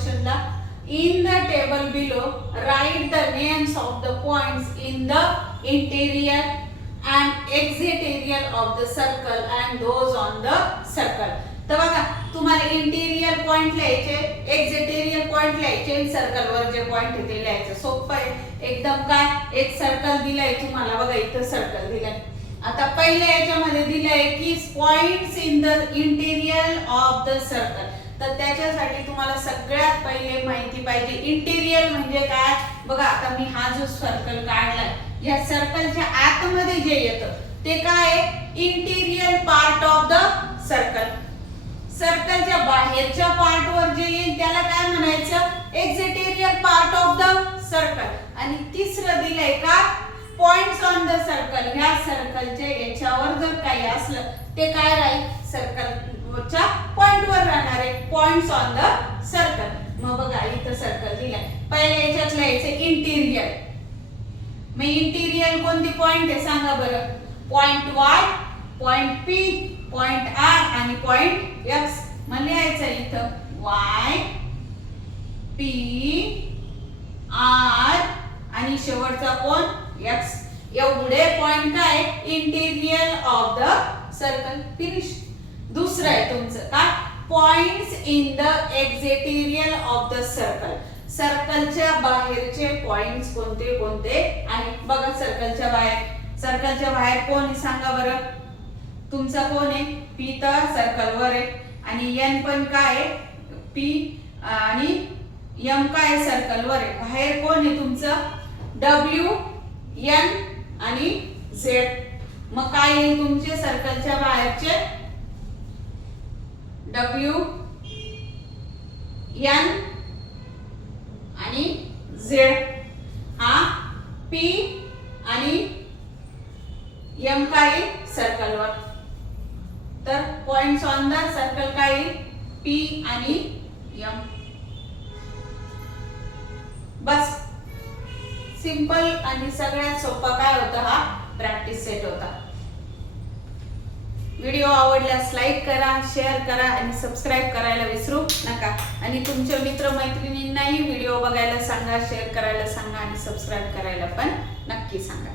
क्वेश्चनला in the table below write the names of the points in the interior and exterior of the circle and those on the circle. तर बघा तुम्हाला interior point लिहायचे, एक्झिटेरियर point लिहायचे, circle वर जे point आहे ते लिहायचं. सोपं आहे एकदम. काय एक सर्कल दिलाय तुम्हाला, बघा इथं सर्कल दिलाय. आता पहिल्या याच्यामध्ये दिलंय की points in the interior of the circle. तर त्याच्यासाठी तुम्हाला सगळ्यात पहिले माहिती पाहिजे इंटेरियर म्हणजे काय. बघा आता मी हा जो सर्कल काढलाय, या सर्कलच्या आतमध्ये जे येतं ते काय आहे, interior part of the circle. सर्कलच्या बाहेरच्या पार्ट वर जे येईल त्याला काय म्हणायचं, एक्झिटेरियर पार्ट ऑफ द सर्कल. आणि तिसरं दिलंय का, पॉइंट्स ऑन द सर्कल. ह्या सर्कलच्या याच्यावर जर काही असलं ते काय राहील, सर्कलच्या पॉइंट वर राहणार आहे, पॉइंट्स ऑन द सर्कल. मग बघा इथं सर्कल दिलाय, पहिल्या याच्यात लिहायचं इंटेरियर. मग इंटेरियर कोणती पॉइंट आहे सांगा बरं. Point y, point p, point r आणि पॉइंट एक्स. मग लिहायचं इथं वाय पी आर आणि शेवटचा कोण, एक्स. एवढे पॉइंट काय interior of the circle. Finish. दुसरं आहे तुमचं काय, points in the exterior of the circle. सर्कलच्या बाहेरचे पॉइंट्स कोणते कोणते आहेत. बघा सर्कलच्या बाहेर कोण आहे सांगा बरं. तुमचा कोण आहे, पी तर सर्कल वर आहे आणि एन पण काय आहे, पी आणि एम काय सर्कल वर आहे. बाहेर कोण आहे तुमचं, डब्ल्यू एन आणि झेड. मग काय आहे तुमचे सर्कलच्या बाहेरचे, डब्ल्यू एन आणि झेड. हा पी आणि एम काय सर्कल वर. तर पॉइंट्स ऑन द सर्कल काय, पी आणि एम. बस सिंपल आणि सगळ्यात सोपा काय होता, हा प्रॅक्टिस सेट होता. व्हिडिओ आवडल्यास लाईक करा, शेअर करा आणि सबस्क्राईब करायला विसरू नका. आणि तुमच्या मित्रमैत्रिणींनाही व्हिडिओ बघायला सांगा, शेअर करायला सांगा आणि सबस्क्राईब करायला पण नक्की सांगा.